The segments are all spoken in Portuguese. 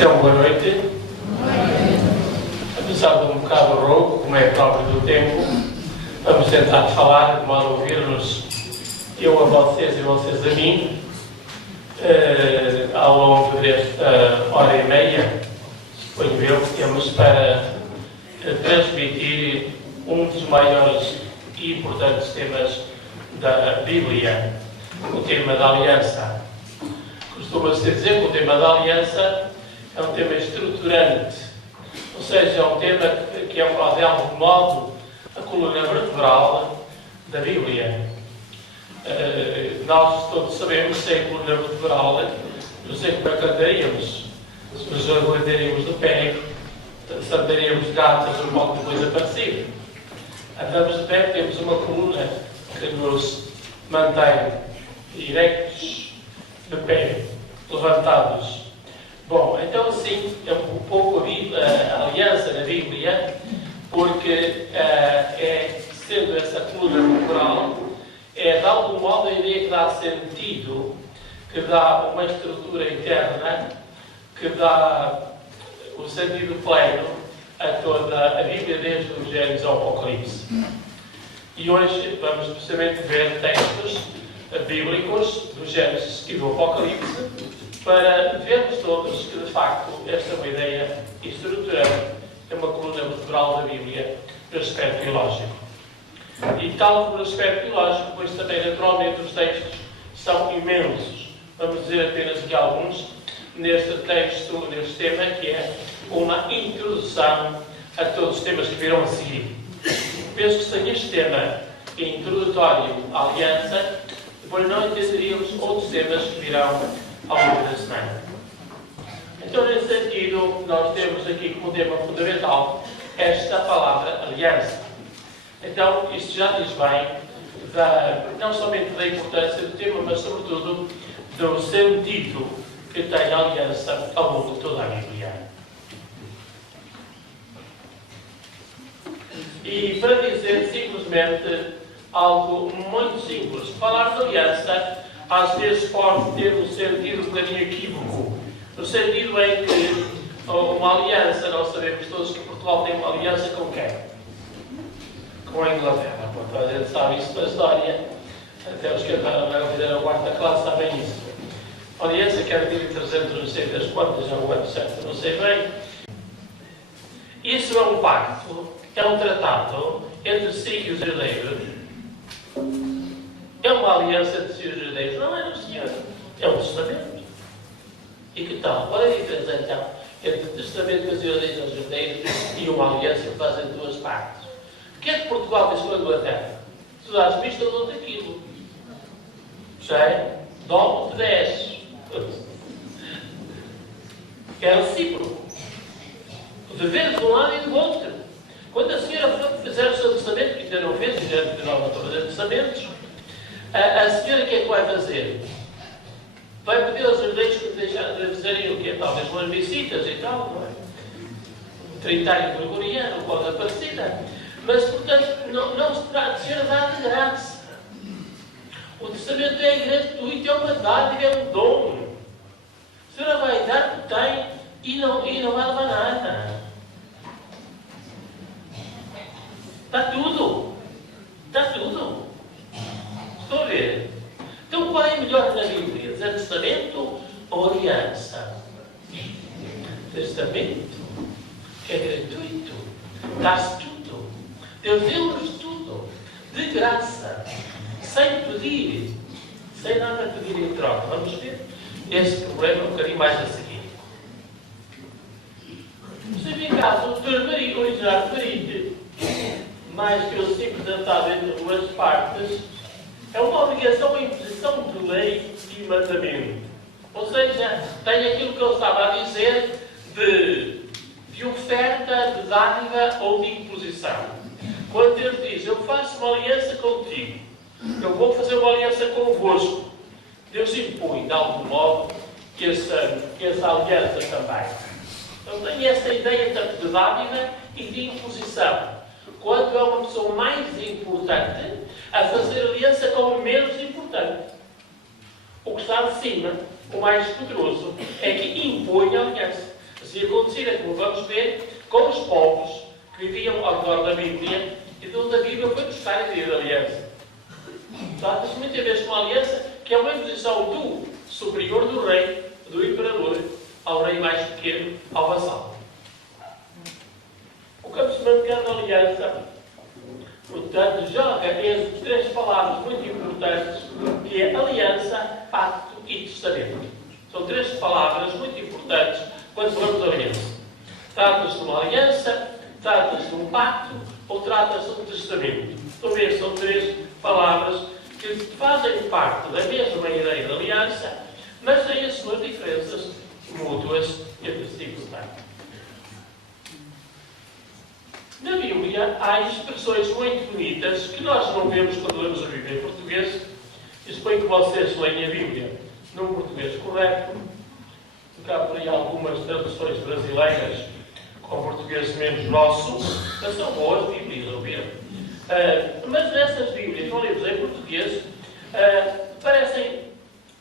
Então, boa noite. Apesar de um bocado rouco, como é próprio do tempo, vamos tentar falar, de modo a ouvir-nos, eu a vocês e vocês a mim, ao longo desta hora e meia, suponho eu, que temos para transmitir um dos maiores e importantes temas da Bíblia, o tema da aliança. Costuma-se dizer que o tema da aliança é um tema estruturante, ou seja, é um tema que é, de algum modo, a coluna vertebral da Bíblia. Nós todos sabemos que sem a coluna vertebral, não sei como é que andaríamos. Se nos andaríamos de pé, se andaríamos de gatas ou qualquer coisa parecida. Andamos de pé, temos uma coluna que nos mantém erectos, de pé, levantados. Bom, então sim, é um pouco a aliança na Bíblia, porque sendo essa coluna vertebral, de algum modo a ideia que dá sentido, que dá uma estrutura interna, que dá o sentido pleno a toda a Bíblia, desde o Gênesis ao Apocalipse. E hoje vamos precisamente ver textos bíblicos do Gênesis e do Apocalipse, para vermos todos que, de facto, esta é uma ideia estruturante, é uma coluna vertebral da Bíblia, no aspecto teológico. E tal como no aspecto teológico, pois também, naturalmente, os textos são imensos. Vamos dizer apenas aqui alguns neste texto, neste tema, que é uma introdução a todos os temas que virão a seguir. Penso que sem este tema introdutório à aliança, depois não entenderíamos outros temas que virão ao longo da semana. Então, nesse sentido, nós temos aqui como tema fundamental esta palavra aliança. Então, isto já diz bem, não somente da importância do tema, mas sobretudo do sentido que tem a aliança ao longo de toda a Bíblia. E para dizer simplesmente algo muito simples, falar de aliança às vezes pode ter um sentido um bocadinho equívoco, no sentido em que uma aliança, nós sabemos todos que Portugal tem uma aliança com quem? Com a Inglaterra. Portanto, a gente sabe isso da história, até os que não fizeram a quarta classe sabem isso. A aliança que era de 1300, não sei das quantas, é o ano certo, não sei bem. Isso é um pacto, é um tratado entre si e os herdeiros. É uma aliança entre si e os herdeiros? Não é, senhor. É um testamento. E que tal? Qual é a diferença, então, entre o testamento que os herdeiros e uma aliança que fazem duas partes? O que é que Portugal fez com a Inglaterra? Tu dás vista ou dou-te aquilo? Sei? Dou-te 10. É recíproco. O dever de um lado e do outro. Quando a senhora fizer o seu testamento, que ainda não fez, e já não estou a fazer testamentos, a senhora o que é que vai fazer? Vai pedir aos herdeiros que fizerem o quê? Talvez umas visitas e tal, não é? Um tritário gregoriano, coisa parecida. Mas, portanto, não se trata, a senhora dá de graça. O testamento é gratuito, é uma dádiva, é um dom. A senhora vai dar o que tem e não vai levar nada. Está tudo. Está tudo. Estou a ver. Então, qual é melhor na Bíblia? Dizer testamento ou aliança? Testamento é gratuito. Dá-se tudo. Deus deu-nos tudo. De graça. Sem pedir. Sem nada pedir em troca. Vamos ver esse problema um bocadinho mais a seguir. Se vem caso, o Dr. Marinho, o originário Marinho, mais que o simples tratado entre duas partes, é uma obrigação, uma imposição de lei e mandamento. Ou seja, tem aquilo que eu estava a dizer de oferta, de dádiva ou de imposição. Quando Deus diz, eu faço uma aliança contigo, eu vou fazer uma aliança convosco, Deus impõe, de algum modo, que essa aliança também. Então tem essa ideia tanto de dádiva e de imposição. Quando é uma pessoa mais importante a fazer aliança com o menos importante. O que está de cima, o mais poderoso, é que impõe a aliança. se acontecer, como vamos ver, com os povos que viviam ao redor da Bíblia e de onde a Bíblia foi buscar a ideia de aliança. Trata-se muitas vezes de uma aliança que é uma imposição do superior do rei, do imperador, ao rei mais pequeno, ao vassalo. O cabeceamento de cada aliança, portanto, joga essas três palavras muito importantes, que é aliança, pacto e testamento. São três palavras muito importantes quando falamos de aliança. Trata-se de uma aliança, trata-se de um pacto ou trata-se de um testamento. Estão a ver, são três palavras que fazem parte da mesma ideia de aliança, mas têm as suas diferenças mútuas entre si. Na Bíblia há expressões muito bonitas que nós não vemos quando lemos a Bíblia em português. E suponho que vocês leem a Bíblia num português correto. Cá por aí algumas traduções brasileiras com português menos grosso, mas são boas Bíblias, ouviram? Mas nessas Bíblias, não lemos em português,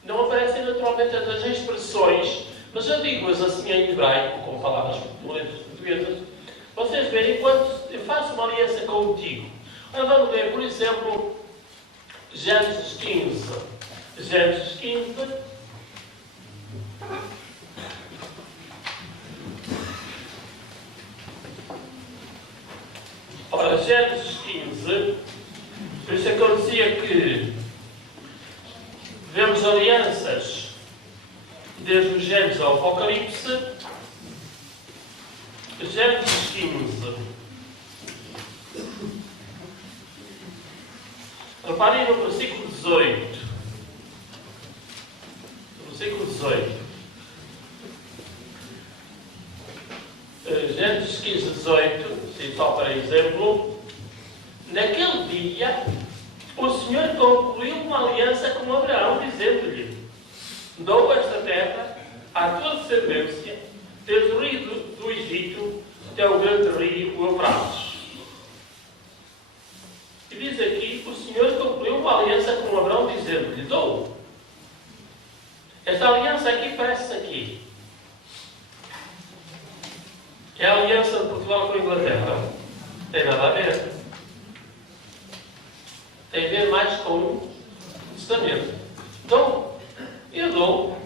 não aparecem naturalmente as expressões, mas eu digo-as assim em hebraico, com palavras portuguesas. Vocês verem, quando eu faço uma aliança contigo. Ora, vamos ver, por exemplo, Gênesis 15. Gênesis 15. Ora, Gênesis 15. Por isso acontecia que vemos alianças desde o Gênesis ao Apocalipse. Gênesis 15. Reparem no versículo 18. Versículo 18. Gênesis 15, 18. Sim, só para exemplo. Naquele dia, o Senhor concluiu uma aliança com Abraão, dizendo-lhe: dou esta terra à tua descendência, desde o rio do Egito até o grande rio, o Eufrates. E diz aqui, o Senhor concluiu uma aliança com Abraão, dizendo-lhe: dou. Esta aliança aqui parece aqui. É a aliança de Portugal com a Inglaterra. Não tem nada a ver. Tem a ver mais com o testamento. Dou. Eu dou.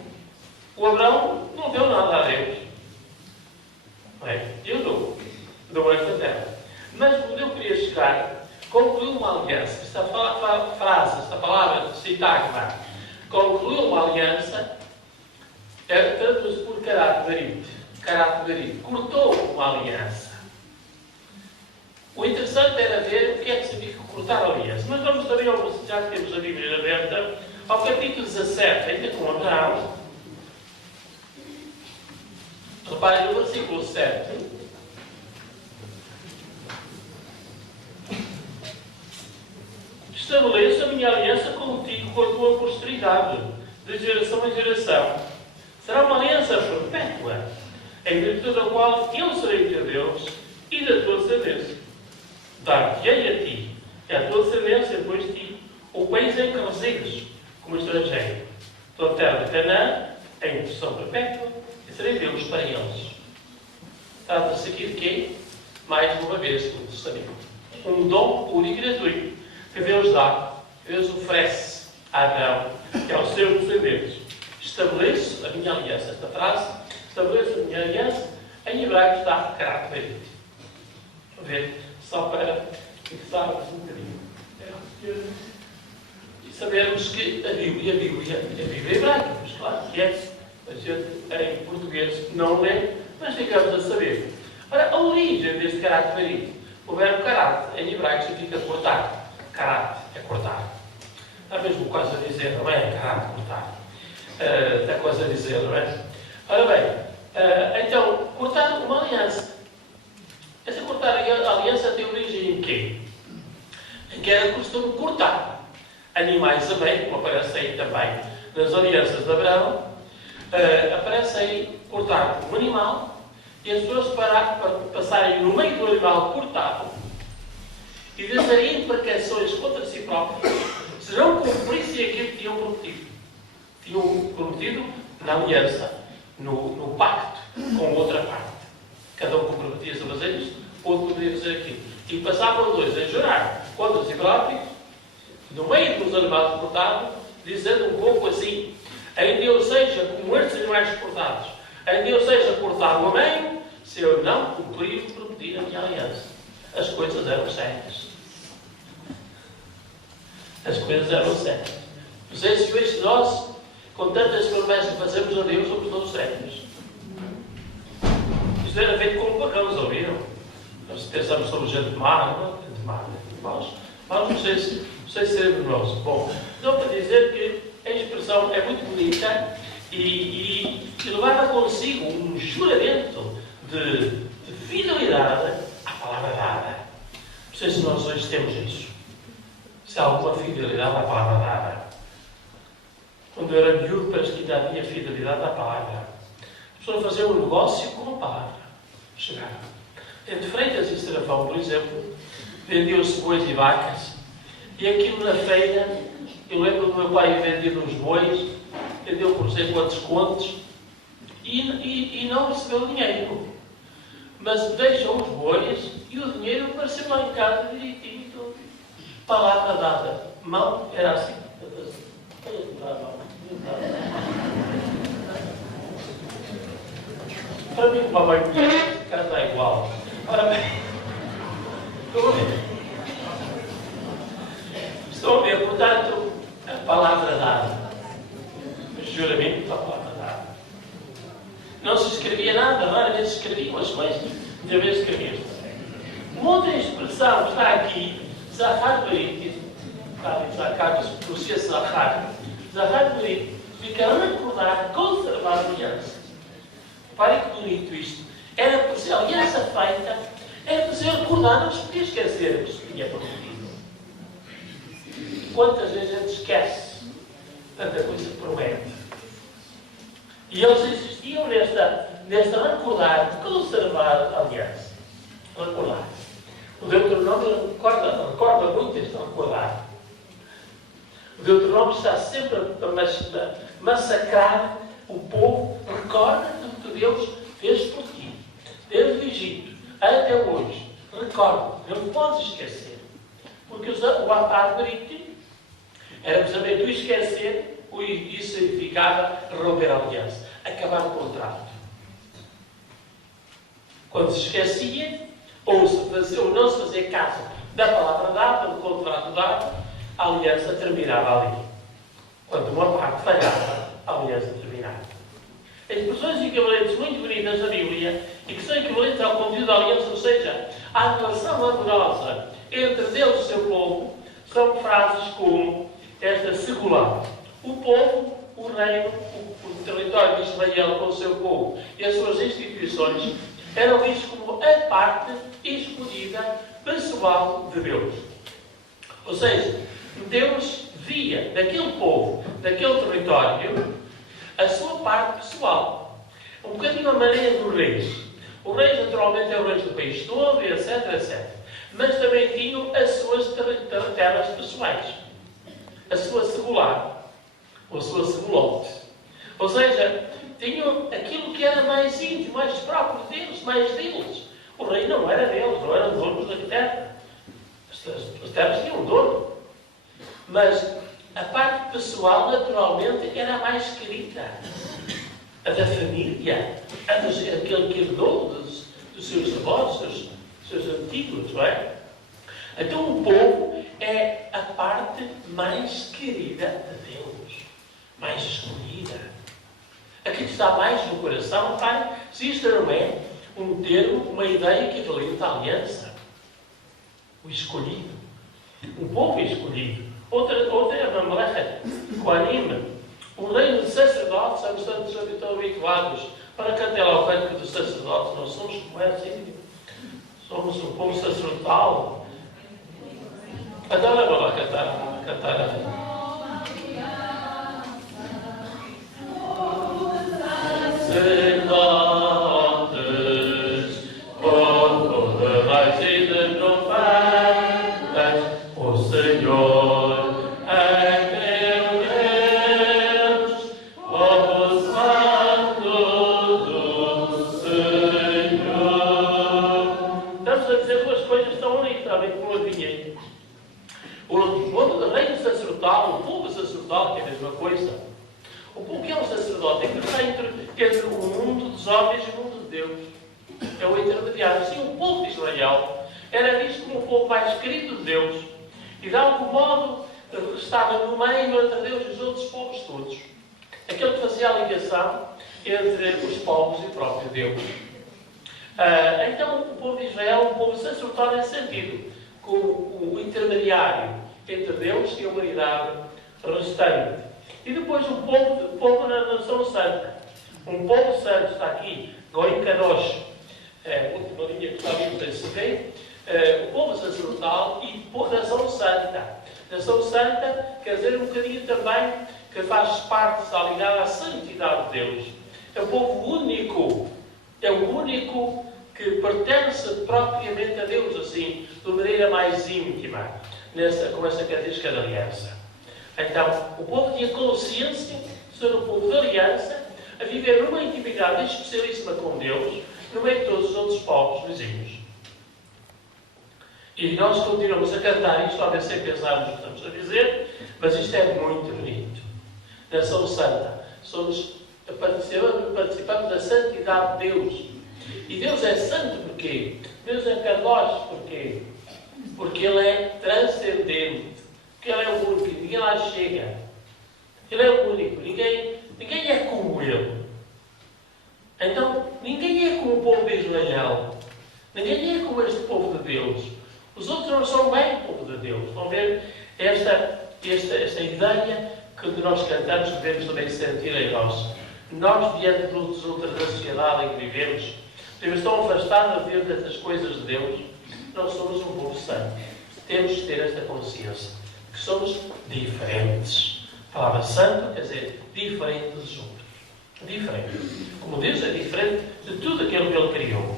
O Abraão não deu nada a Deus. Eu dou esta terra. Mas onde eu queria chegar, concluiu uma aliança. Esta frase, esta palavra, sintagma, concluiu uma aliança, traduz por caráter. Cortou uma aliança. O interessante era ver o que é que significa cortar a aliança. Mas vamos também, já que temos a Bíblia aberta, ao capítulo 17, ainda com Abraão. Reparem no versículo 7. Estabeleço a minha aliança contigo, com a tua posteridade, de geração em geração. Será uma aliança perpétua, em virtude da qual eu serei teu Deus e da tua descendência. Dar-te-ei a ti e à tua descendência depois de ti o país em que resides como estrangeiro, tua terra de Canaã, em possessão perpétua, e serei Deus para eles. Trata-se aqui de quê? Mais uma vez, no testamento. Um dom puro e gratuito que Deus dá, que Deus oferece a Abraão e aos seus descendentes. Estabeleço a minha aliança. Esta frase, estabeleço a minha aliança, em hebraico está caráter. Vamos ver, só para fixarmos um bocadinho. E sabermos que a Bíblia é hebraica, mas claro que é. A gente em português não lê, mas ficamos a saber. Ora, a origem deste caráter, o verbo caráter, em hebraico significa cortar. Caráter é cortar. Há mesmo coisa a dizer, não é? Caráter, cortar. Tem coisa a dizer, não é? Ora bem, então, cortar uma aliança. Essa cortar a aliança tem origem em quê? Em que era costume cortar animais a bem, como aparece aí também nas alianças de Abraão. Aparece aí cortar um animal e as pessoas para passarem no meio do animal cortado e dizerem imprecações contra si próprios se não cumprissem aquilo que tinham prometido. Tinham prometido na aliança. no pacto com outra parte. Cada um comprometia-se a fazer isto, outro podia fazer aquilo. E passavam os dois a jurar contra si próprios, no meio dos animais cortados, dizendo um pouco assim: ainda eu seja como estes animais cortados, ainda eu seja cortado a meio, se eu não cumprir o prometido a minha aliança. As coisas eram sérias. As coisas eram sérias. Não sei se hoje nós, com tantas promessas que fazemos a Deus, somos todos sérios. Isto era feito como pagãos, ouviram? Nós pensamos sobre gente má, não é? Gente má, mas não sei se seremos nós. Bom, então para dizer que a expressão é muito bonita e levava consigo um juramento de fidelidade à palavra dada. Não sei se nós hoje temos isso. Se há alguma fidelidade à palavra dada. Quando eu era miúdo, parece que ainda havia fidelidade à palavra. A pessoa fazia um negócio com a palavra. Chegar. Entre Freitas e Serafão, por exemplo, vendiam-se bois e vacas. E aquilo na feira, eu lembro do meu pai vender uns bois, vendeu por sei quantos contos, e não recebeu dinheiro. Mas deixam os bois e o dinheiro apareceu lá em casa direitinho. Palavra dada. Mão era assim. Para mim, uma mãe de casa é igual. Ora bem, estão a ver, portanto, a palavra dada. O juramento da palavra dada. Não se escrevia nada, raramente se escreviam as coisas. De vez escreviam-se. Uma outra expressão está aqui, Zahar Berit, Zahar, pronuncia Zahar. Zahar Berit, fica a recordar, conservar a aliança. Reparem que bonito isto. Era para ser aliança feita, era para ser recordar, não se podia esquecer o que se tinha prometido. Quantas vezes a gente esquece tanta coisa que promete? E eles insistiam nesta recordar, de conservar a aliança. Recordar. O Deuteronômio recorda muito este recordar. O Deuteronômio está sempre a massacrar o povo. Recorda tudo que Deus fez por ti. Desde o Egito até hoje. Recorda. Não podes esquecer. Porque o Zahar Berit era justamente o esquecer, isso significava romper a aliança. Acabar o contrato. Quando se esquecia, ou não se fazia caso da palavra dada, do contrato dado, a aliança terminava ali. Quando uma parte falhava, a aliança terminava. Expressões equivalentes muito bonitas da Bíblia e que são equivalentes ao conteúdo da aliança, ou seja, à relação amorosa entre Deus e o seu povo, são frases como esta secular. O povo, o reino, o território de Israel com o seu povo e as suas instituições eram vistos como a parte escolhida pessoal de Deus. Ou seja, Deus via naquele povo, naquele território, a sua parte pessoal. Um bocadinho a maneira dos reis. Os reis, naturalmente, eram reis do país todo, etc, etc. Mas também tinham as suas terras pessoais. A sua secular. Ou a sua segulote. Ou seja, tinham aquilo que era mais íntimo, mais próprio deles, mais deles. O rei não era deles, não eram donos da terra. As terras tinham um dono. Mas a parte pessoal, naturalmente, era a mais querida. A da família. Aquele que herdou dos seus avós, dos seus antigos, não é? Então o povo é a parte mais querida de Deus. Mais escolhida. Aquilo que está mais no coração, pai, se isto não é um termo, uma ideia equivalente à aliança. O escolhido. O povo escolhido. Outra é a Mamlecha, o anime. Um reino de sacerdotes, estamos habituados para cantar ao canto dos sacerdotes. Nós somos como é assim. Somos um povo sacerdotal. Então leva lá cantar. O Senhor é meu Deus, povo santo. duas coisas estão ali, também como eu vinha. O reino sacerdotal, o povo sacerdotal, que é a mesma coisa. O povo que é um sacerdote é que está entre o mundo dos homens e o mundo de Deus. É o intermediário. Assim, o povo de Israel era visto como o povo mais querido de Deus. E de algum modo estava no meio entre Deus e os outros povos todos. Aquele que fazia a ligação entre os povos e o próprio Deus. Então, o povo de Israel é um povo sacerdotal nesse sentido, como o intermediário entre Deus e a humanidade restante. E depois o povo da nação santa. Um povo santo está aqui, Goim Kadosh, a última linha que está ali para se ver, o povo sacerdotal e nação santa. Nação santa quer dizer um bocadinho também que faz parte, está ligado à santidade de Deus. É um povo único. É o único que pertence propriamente a Deus, assim, de maneira mais íntima, com essa característica da aliança. Então, o povo tinha consciência de ser um povo de aliança, a viver numa intimidade especialíssima com Deus, no meio de todos os outros povos vizinhos. E nós continuamos a cantar isto, talvez sem pensarmos o que estamos a dizer, mas isto é muito bonito. Nação Santa, participamos da santidade de Deus. E Deus é santo porquê? Deus é Kadosh porquê? Porque Ele é transcendente. Porque Ele é o único, ninguém lá chega. Ele é o único, ninguém é como Ele. Então, ninguém é como o povo de Israel. Ninguém é como este povo de Deus. Os outros não são bem o povo de Deus. Estão a ver esta ideia que nós cantamos, que devemos também sentir em nós. Nós, diante dos outros da sociedade em que vivemos, devemos tão afastados diante dessas coisas de Deus. Nós somos um povo santo. Temos de ter esta consciência, que somos diferentes. A palavra santo quer dizer diferente dos outros. Diferente. Como Deus é diferente de tudo aquilo que Ele criou.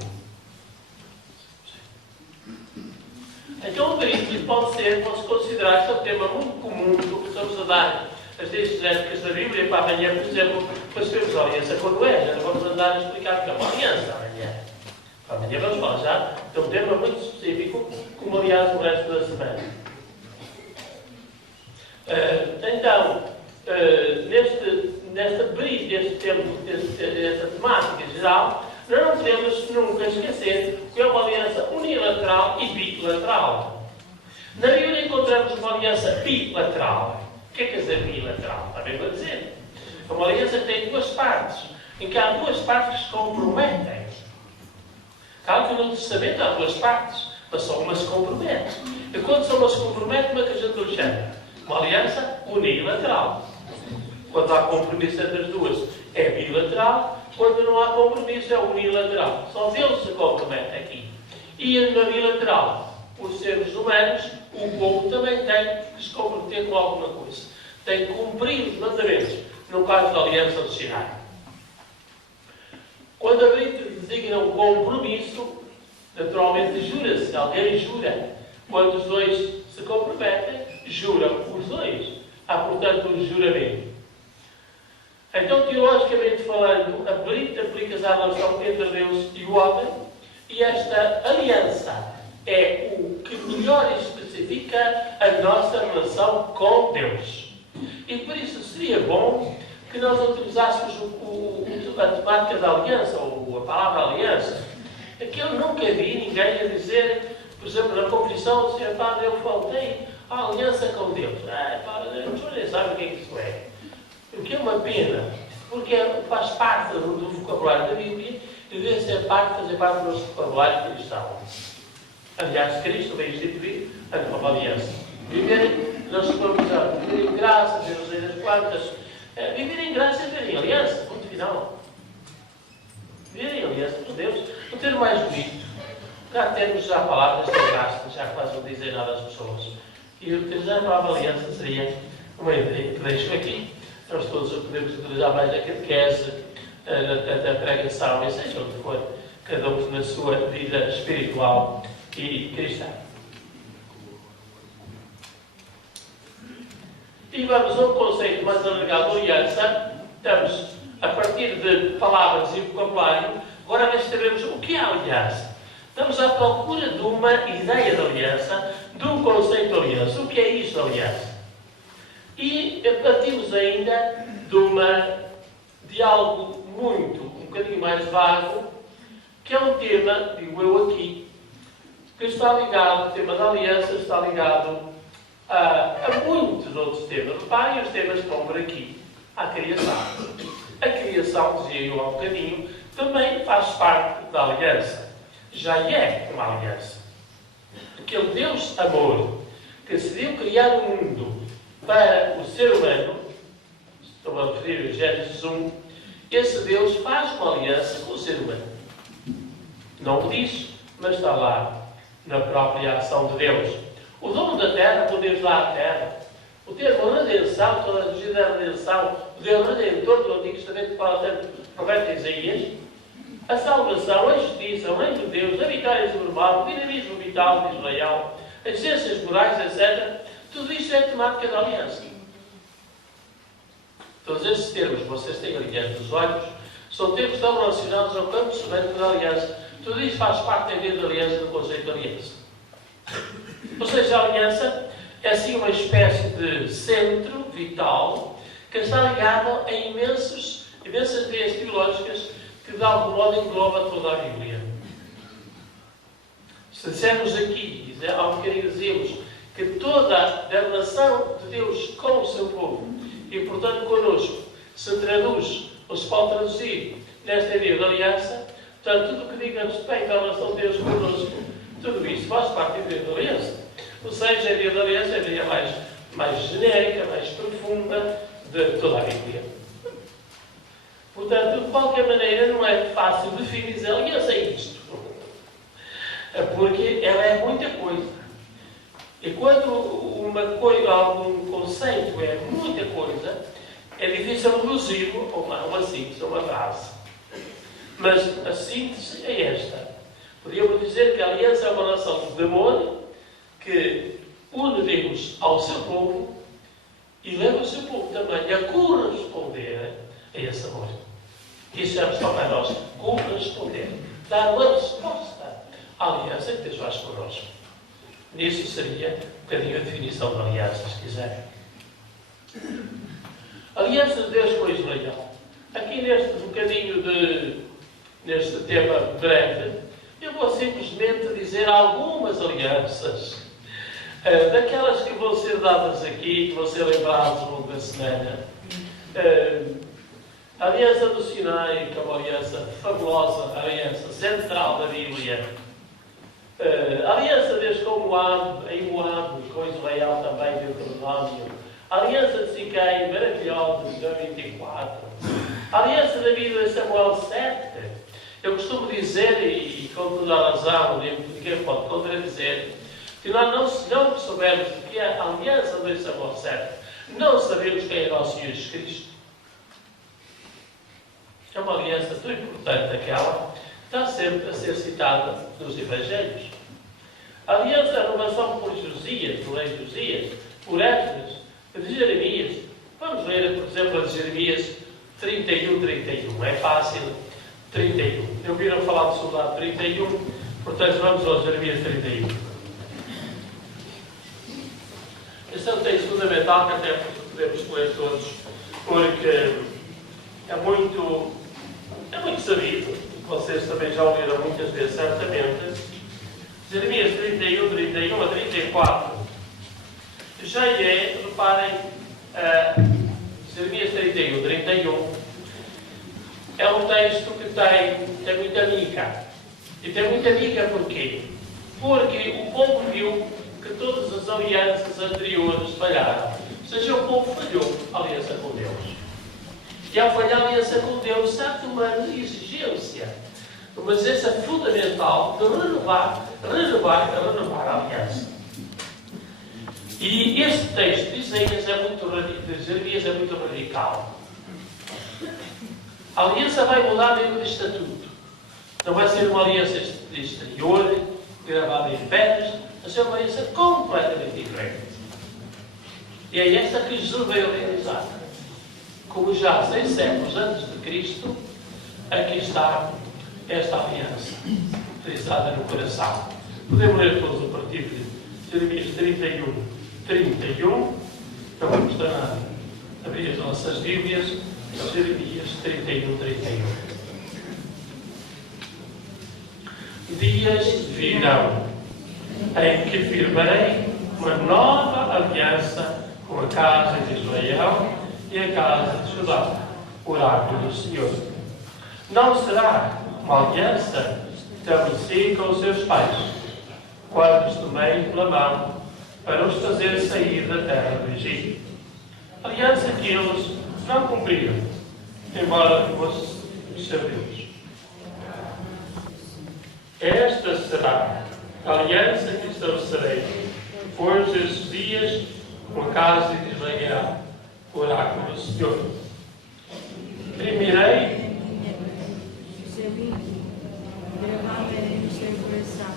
Então, o Cristo pode-se considerar este tema muito comum do que estamos a dar as didáticas da Bíblia para amanhã, por exemplo, percebemos a aliança com Noé. Já não vamos andar a explicar o que é uma aliança amanhã. Amanhã vamos falar já de um tema muito específico, como aliás o resto da semana. Então, nesta brisa deste tempo, desta temática geral, nós não podemos nunca esquecer que é uma aliança unilateral e bilateral. Na Bíblia encontramos uma aliança bilateral. O que é quer dizer bilateral? Está bem para dizer. É uma aliança que tem duas partes, em que há duas partes que se comprometem. Claro que no Testamento há duas partes, mas só uma se compromete. E quando só uma se compromete, como é que a gente o chama? Uma aliança unilateral. Quando há compromisso entre as duas, é bilateral. Quando não há compromisso, é unilateral. Só Deus se compromete aqui. E na bilateral, os seres humanos, o povo também tem que se comprometer com alguma coisa. Tem que cumprir os mandamentos, no caso da aliança do Sinai. Quando a Bíblia designa um compromisso, naturalmente jura-se. Alguém jura. Quando os dois se comprometem, juram os dois. Há, portanto, um juramento. Então, teologicamente falando, a Bíblia aplica-se à relação entre Deus e o homem, e esta aliança é o que melhor especifica a nossa relação com Deus. E por isso seria bom que nós utilizássemos a temática da aliança, ou a palavra aliança, que eu nunca vi ninguém a dizer, por exemplo, na confissão, se eu faltei a aliança com Deus. O senhor nem sabe o que é que isso é. O que é uma pena, porque faz parte do vocabulário da Bíblia e deve fazer parte do nosso vocabulário cristão. Aliás, Cristo veio instituir a nova aliança. Nós vamos a viver em graça, ver as leis das plantas. Viver em graça é viver em aliança, ponto final. Viver em aliança com Deus, o termo mais bonito. Cá temos já palavras de graça, já quase não dizem nada às pessoas. E utilizar a palavra aliança seria uma ideia que deixo aqui. Nós todos podemos utilizar mais a catequese, a pregação, e seja onde for, cada um na sua vida espiritual e cristã. E vamos a um conceito mais alargado de aliança. Estamos, a partir de palavras e vocabulário, agora nós sabemos o que é aliança. Estamos à procura de uma ideia de aliança, de um conceito de aliança. O que é isto, aliança? E partimos ainda de algo um bocadinho mais vago, que é um tema, digo eu aqui, que está ligado, o tema da aliança está ligado a muitos outros temas. Reparem os temas que estão por aqui. A criação. A criação, dizia eu há um bocadinho, também faz parte da aliança. Já é uma aliança. Aquele Deus amor que decidiu criar o mundo para o ser humano, estou a referir a Gênesis 1, esse Deus faz uma aliança com o ser humano. Não o diz, mas está lá na própria ação de Deus. O dono da terra, quando Deus dá a terra, o termo redenção, toda a vida da redenção, o Deus redentor do Antigo Testamento, fala tanto no profeta Isaías, a salvação, a justiça, o reino de Deus, a vitória sobre o mal, o dinamismo vital de Israel, as ciências morais, etc. Tudo isto é temática da aliança. Todos esses termos que vocês têm ali diante dos olhos são termos que estão relacionados ao campo semântico da aliança. Tudo isto faz parte da ideia de aliança, do conceito de aliança. Ou seja, a aliança é assim uma espécie de centro vital que está ligado a imensas ideias teológicas que de algum modo engloba toda a Bíblia. Se dissermos aqui, há um bocadinho dizemos, que toda a relação de Deus com o seu povo e, portanto, connosco, se traduz, ou se pode traduzir nesta ideia de aliança, portanto, tudo o que diga respeito à relação de Deus connosco, tudo isso faz parte da ideia de aliança. Ou seja, a ideia de aliança é a ideia mais genérica, mais profunda de toda a Bíblia. Portanto, de qualquer maneira, não é fácil definir a aliança é isto. Porque ela é muita coisa. E quando algum conceito é muita coisa, é difícil reduzi-lo a uma síntese, a uma frase. Mas a síntese é esta. Podíamos dizer que a aliança é uma relação de amor que une Deus ao seu povo e leva o seu povo também a corresponder a esse amor. Isso é também a nós, corresponder. Dar uma resposta à aliança que Deus faz connosco. Nisso seria um bocadinho a definição da aliança, se quiserem. A aliança de Deus com Israel. Aqui neste tema breve, eu vou simplesmente dizer algumas alianças. Daquelas que vão ser dadas aqui, que vão ser lembradas ao longo da semana. A aliança do Sinai, que é uma aliança fabulosa, a aliança central da Bíblia. A aliança de Deus com Moab, em Moab, com Israel também, em Deuteronômio. A aliança de Siquém, maravilhosa, de João 24. A aliança da Bíblia em Samuel 7. Eu costumo dizer, e com toda a razão, ninguém pode contradizer, que nós não soubermos o que é a aliança de Samuel 7, não sabemos quem é nosso Senhor Jesus Cristo. É uma aliança tão importante aquela, que está sempre a ser citada nos Evangelhos. A aliança, a renovação por Josias, do rei Josias, por Esdras, de Jeremias. Vamos ler, por exemplo, a de Jeremias 31. É fácil. 31. Eu ouviram falar do soldado 31, portanto vamos ao Jeremias 31. Este é um texto fundamental que até podemos ler todos, porque é muito sabido, vocês também já ouviram muitas vezes, certamente. Jeremias 31 a 34. Já é, reparem, Jeremias 31. É um texto que tem muita mica. E tem muita mica porquê? Porque o povo viu que todas as alianças anteriores falharam. Ou seja, o povo falhou a aliança com Deus. E ao falhar a aliança com Deus, sabe uma exigência, uma exigência fundamental de renovar a aliança. E este texto de Jeremias é muito radical. A aliança vai mudar dentro de estatuto. Não vai ser uma aliança de exterior, gravada em pedras, vai ser uma aliança completamente diferente. E é esta que Jesus veio realizar. Como já 6 séculos antes de Cristo, aqui está esta aliança. frisada no coração. Podemos ler todos a partir de Jeremias 31. Não vamos estar a abrir as nossas Bíblias. Jeremias 31. Dias virão em que firmarei uma nova aliança com a casa de Israel e a casa de Judá, oráculo do Senhor. Não será uma aliança estabelecida com os seus pais, quando os tomei pela mão para os fazer sair da terra do Egito. Aliança que eles não cumpriram, embora fosse o seu Deus. Esta será a aliança que estabelecerei depois destes dias com a casa de Israel, o oráculo do Senhor. Primirei derramarei no seu coração.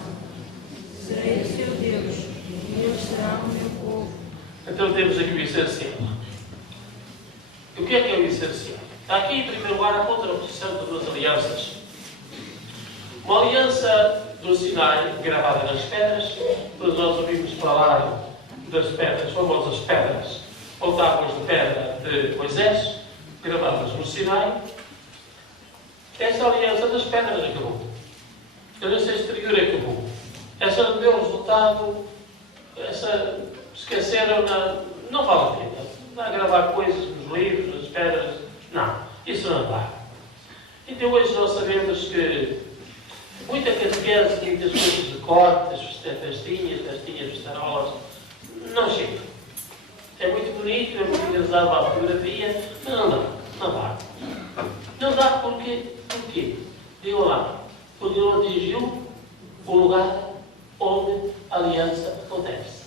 Serei o seu Deus, e eles serão o meu povo. Então temos aqui o essencial. E o que é o essencial? Está aqui, em primeiro lugar, a contraposição de duas alianças. Uma aliança do Sinai, gravada nas pedras. Todos nós ouvimos falar das pedras, famosas pedras, ou tábuas de pedra de Moisés, gravadas no Sinai. Essa aliança das pedras acabou. A aliança exterior acabou. Essa não deu resultado. Essa esqueceram, não vale a pena. Não a gravar coisas nos livros, nas pedras. Não, isso não dá. Então hoje nós sabemos que muita catequese, muitas coisas de corte, as festinhas, festarolas, não chega. É muito bonito, é muito engraçado a fotografia, mas não dá. Não dá porque, digam lá, porque não atingiu o lugar onde a aliança acontece.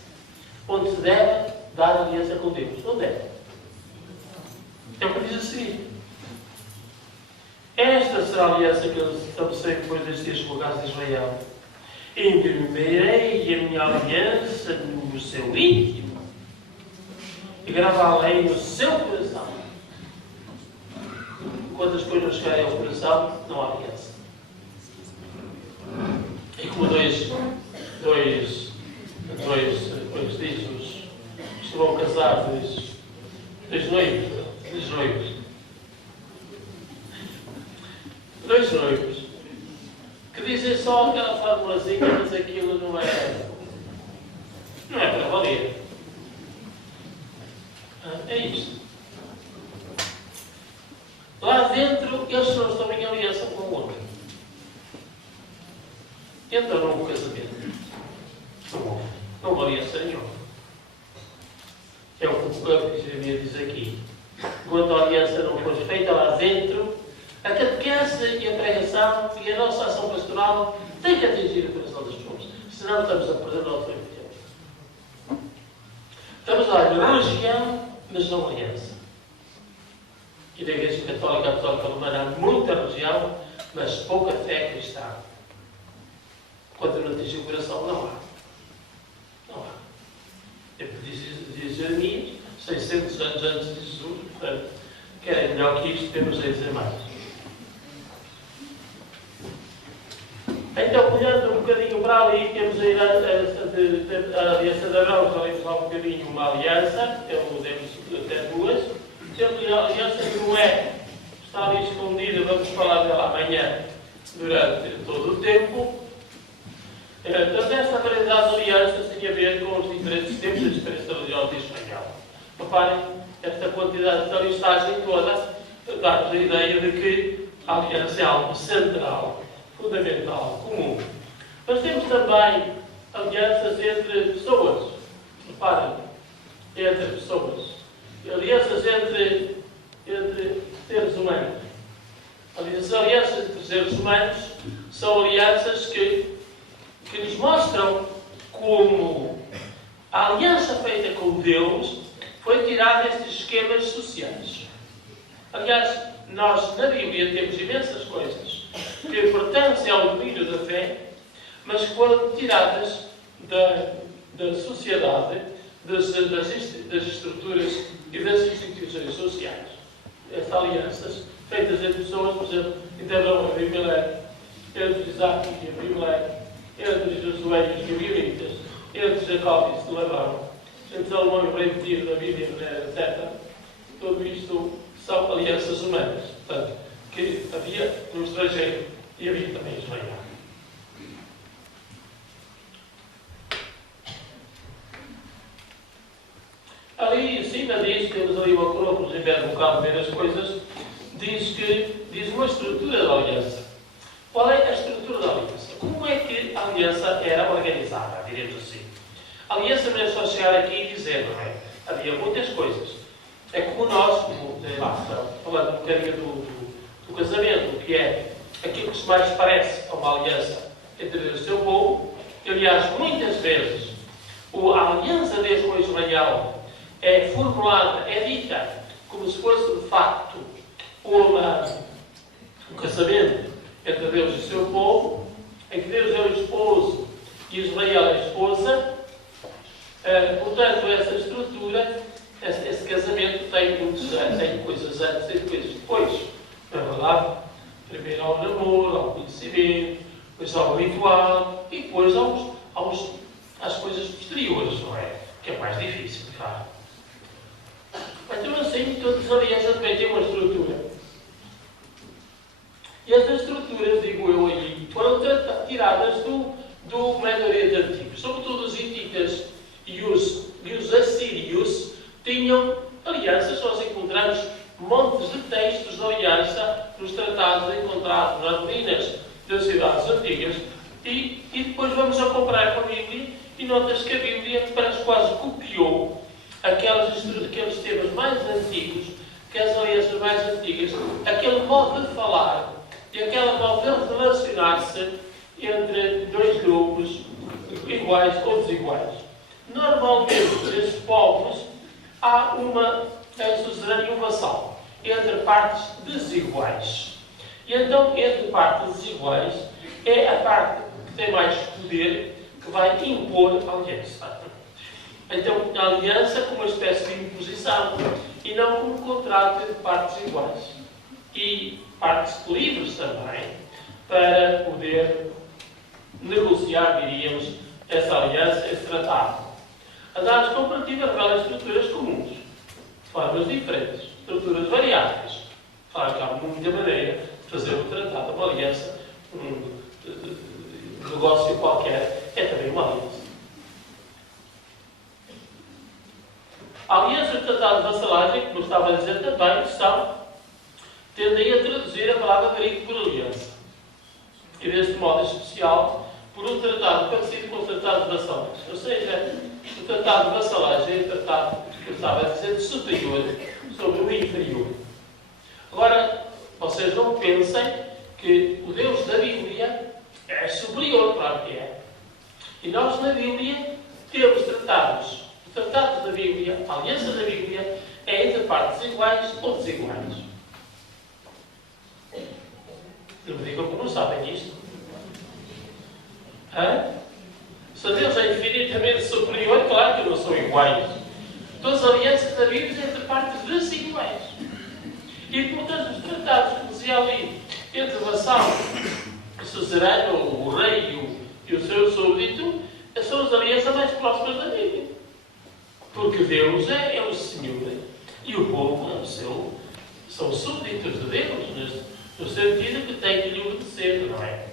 Onde se deve dar a aliança com Deus. Não deve. É o que diz a seguir. Esta será a aliança que eu estabelecei depois destes dias com a casa de Israel. Imprimirei a minha aliança no seu íntimo e gravá-la-ei no seu coração. Quando as coisas chegarem ao coração, não há aliança. E como dois diz, que vão casar, dois noivos, que dizem só aquela formulazinha, mas aquilo não é para valer. É isto. Lá dentro, eles não estão em aliança com o outro. Entram num casamento. Não houve aliança nenhuma. É o que o Jeremias diz aqui. Enquanto a aliança não for feita lá dentro, a catequese e a pregação e a nossa ação pastoral têm que atingir o coração das pessoas. Senão estamos a perder o nosso tempo. Estamos a dar religião, mas não aliança. E na Igreja Católica Apostólica Romana há muita religião, mas pouca fé cristã. Quando não atingir o coração, não há. É porque diz Jeremias, 600 anos antes de Jesus, portanto, querem melhor que isto, temos a dizer mais. Então, olhando um bocadinho para ali, temos a aliança de Abraão, já lemos lá um bocadinho uma aliança, temos até duas. Temos a aliança que não está ali escondida, vamos falar dela amanhã, durante todo o tempo. Portanto, esta variedade de alianças tem a ver com os diferentes tempos e as diferentes religiões de Israel. Reparem, esta quantidade de listagem toda dá-nos a ideia de que a aliança é algo central, fundamental, comum. Mas temos também alianças entre pessoas. Reparem, entre pessoas. Alianças entre seres humanos. As alianças entre seres humanos são alianças que nos mostram como a aliança feita com Deus foi tirada destes esquemas sociais. Aliás, nós na Bíblia temos imensas coisas que pertencem ao domínio da fé, mas que foram tiradas da sociedade, das estruturas e das instituições sociais. Estas alianças feitas entre pessoas, por exemplo, em Abraão e Abimelec, entre Isaac e Abimelec, entre Josué e os Gibeonitas, entre Jacó e Labão, entre Salomão e o rei de Tiro, David e Abner, etc. Tudo isto são alianças humanas. Portanto, que havia no estrangeiro e havia também em Israel. Ali em cima diz, temos ali uma coroa, por exemplo, é um bocado de ver as coisas, diz uma estrutura da aliança. Qual é a estrutura da aliança? Como é que a aliança era organizada, diremos assim? A aliança não é só chegar aqui e dizer, não é? Havia muitas coisas. É como nós, falando um bocadinho do casamento, que é aquilo que se mais parece a uma aliança entre Deus e o seu povo. Aliás, muitas vezes, a aliança de Deus com Israel é formulada, é dita, como se fosse de facto um casamento entre Deus e o seu povo, em que Deus é o esposo e Israel é a esposa. Portanto, essa estrutura, esse casamento tem coisas antes, tem coisas depois. Não é verdade? Primeiro ao namoro, ao conhecimento, depois ao ritual e depois às coisas posteriores, não é? Que é mais difícil, claro. Então, assim, todas as alianças também têm uma estrutura. E essas estruturas, digo eu aí, foram tiradas do Médio Oriente Antigo. Sobretudo os hititas e os assírios tinham alianças. Nós encontramos montes de textos de aliança nos tratados encontrados nas ruínas das cidades antigas. E depois vamos a comparar com a Bíblia e notas que a Bíblia parece quase copiou aqueles temas mais antigos, que as alianças mais antigas, aquele modo de falar e aquele modo de relacionar-se entre dois grupos iguais ou desiguais. Normalmente, nestes povos, há uma suzerania e um vassal entre partes desiguais. E então, entre partes desiguais, é a parte que tem mais poder que vai impor a aliança. Então, a aliança como uma espécie de imposição e não como um contrato entre partes iguais. E partes livres também, para poder negociar, diríamos, essa aliança, esse tratado. As áreas comparativas revelam estruturas comuns, de formas diferentes, estruturas variáveis. Claro que há muita maneira de fazer um tratado, uma aliança, um negócio qualquer, é também uma aliança. A aliança de tratado de vassalagem, como eu estava a dizer também, tendem a traduzir a palavra grego por aliança. E deste modo especial, por um tratado parecido com o tratado de vassalagem. Ou seja, o tratado de vassalagem é o tratado, que eu estava a dizer, de superior sobre o inferior. Agora, vocês não pensem que o Deus da Bíblia é superior, claro que é. E nós, na Bíblia, temos tratados. Os tratados da Bíblia, a aliança da Bíblia, é entre partes iguais ou desiguais. Não me digam que não sabem isto. Se Deus é infinitamente superior, claro que não são iguais. Então as alianças da Bíblia são entre partes desiguais. E, portanto, os tratados que dizia ali entre o vassalo, o suzerano, o rei e o seu súdito, são as alianças mais próximas da Bíblia. Porque Deus é o Senhor e o povo é o seu, são súditos de Deus, no sentido que tem que lhe obedecer, não é?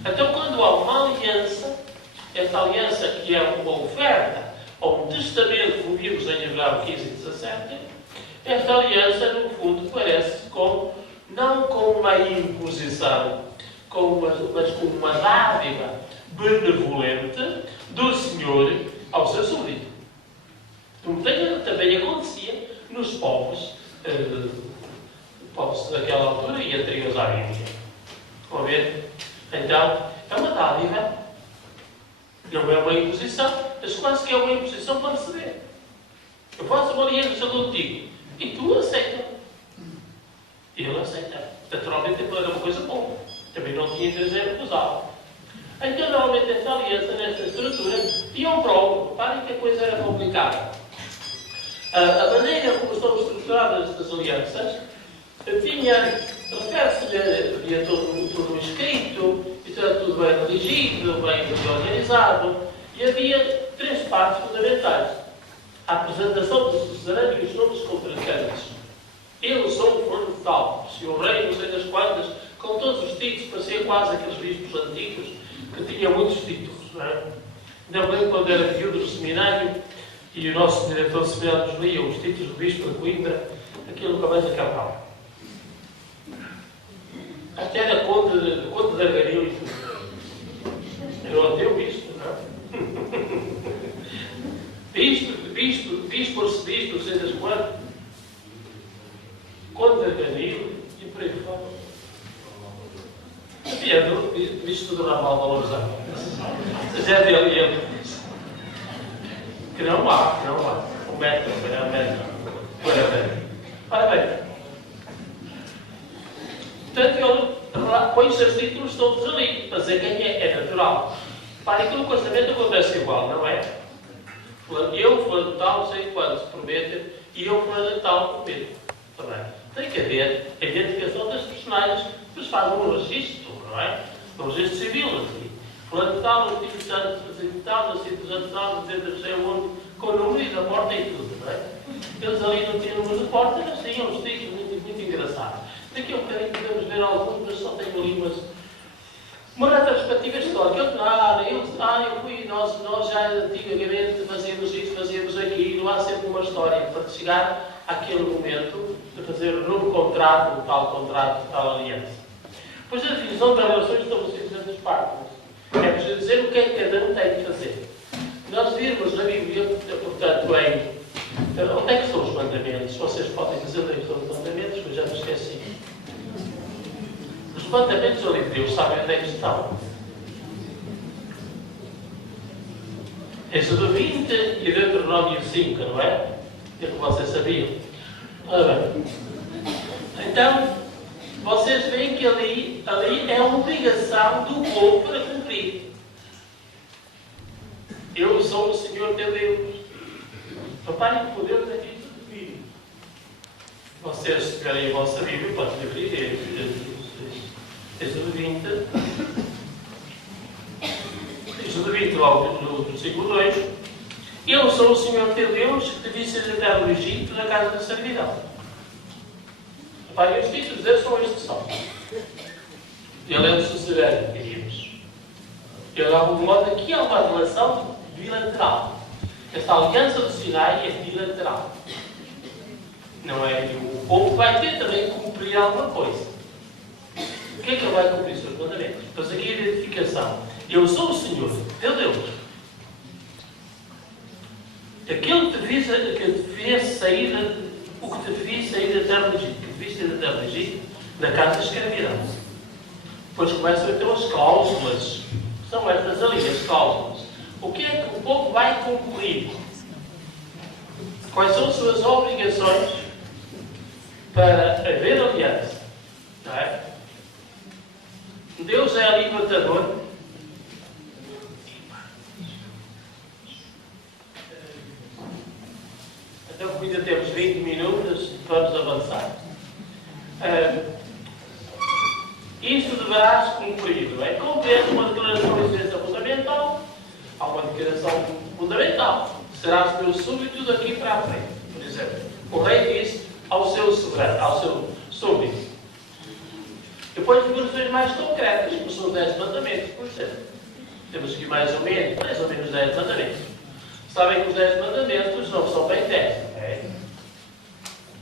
Então, quando há uma aliança, esta aliança que é uma oferta ou um testamento, como vimos em Hebreu 15 e 17, esta aliança, no fundo, parece não com uma imposição, mas com uma dádiva benevolente do Senhor ao seu súdito. Também acontecia nos povos daquela altura e anteriores à Bíblia. Estão a ver? Então, é uma dádiva, não é uma imposição, mas quase que é uma imposição para receber. Eu faço uma aliança contigo e tu aceita. Ele aceita. Naturalmente, era uma coisa boa. Também não tinha interesse em recusá-la. Então, normalmente, esta aliança, nesta estrutura, iam para o. Reparem que a coisa era complicada. A maneira como estão estruturadas estas alianças tinha refere-se, havia tudo escrito, e era tudo bem redigido, bem organizado, e havia 3 partes fundamentais. A apresentação do suzerano e os nomes contratantes. Eu sou o fulano de tal, se o rei, não sei das quantas, com todos os títulos, parecia quase aqueles bispos antigos, que tinham muitos títulos, não é? Ainda bem quando era viúvo do seminário, e o nosso diretor de seminário nos lia os títulos do bispo de Coimbra, aquilo nunca mais acabava. Até era conde de Argaril e tudo. Era o teu bispo, não é? Bispo, arcebispo, não sei das quantas. Conde de Argaril e por aí fora. Havia bispo do Naval da Lousão. Já dele ele disse. Que não há. O método, era método. Ora bem. Portanto, ele põe os seus títulos todos ali, para dizer quem é natural. Para que no casamento acontece igual, não é? Eu, fulano de tal, não sei quantos, prometo, e eu, fulano de tal, prometo. Também. Tem que haver a identificação das personagens, depois fazem um registro, não é? Um registro civil, assim. Fulano de tal, no tipo de tanto, de tal, no sítio de tal, no centro de sei onde, com o número da porta e tudo, não é? Eles ali não tinham número de porta, mas tinham uns títulos muito engraçados. Daqui a um bocadinho podemos ver alguns, mas só tenho ali uma retrospectiva histórica. Nós já antigamente fazíamos isso, fazíamos aquilo, há sempre uma história para chegar àquele momento de fazer um novo contrato, um tal contrato, tal aliança. Pois a definição das relações estabelecidas entre as partes é preciso dizer o que é que cada um tem de fazer. Nós virmos na Bíblia, portanto, onde é que são os mandamentos? Vocês podem dizer onde é que são os mandamentos, mas já me esqueci. Os mandamentos ali de Deus sabem onde é que estão. Êxodo 20 e Deuteronômio 5, não é? É que vocês sabiam. Ora bem. Então, vocês veem que ali é uma obrigação do povo para cumprir. Eu sou o Senhor teu Deus. Reparem que podemos aqui tudo vir. Vocês, se tiverem a vossa Bíblia, podem abrir Êxodo 20. Êxodo 20, logo no versículo 2. Eu sou o Senhor teu Deus, que te disse da terra do Egito, da casa da servidão. Reparem, os títulos deles são estes só. Ele é o suzerano, diríamos. Ele, de algum modo, aqui há uma relação bilateral. Esta aliança do Sinai é bilateral. Não é? O povo vai ter também que cumprir alguma coisa. O que é que ele vai cumprir? Os seus mandamentos. Mas aqui a identificação. Eu sou o Senhor, teu Deus. Aquele que te fez sair, o que te fez sair da terra do Egito, que te fez sair da terra do Egito, da casa da escravidão. Depois começam então as cláusulas. São estas ali, as cláusulas. O que é que o povo vai cumprir? Quais são as suas obrigações para haver aliança? Não é? Deus é libertador. Então, como ainda temos 20 minutos, vamos avançar. Isto deverá-se cumprir, não é? Compreende uma declaração de existência fundamental. Há uma declaração fundamental. Serás meu súbdito daqui para a frente. Por exemplo, o rei disse ao seu soberano, ao seu súbdito. Depois, declarações mais concretas, como são os 10 mandamentos, por exemplo. Temos aqui mais ou menos 10 mandamentos. Sabem que os 10 mandamentos não são bem 10, não é?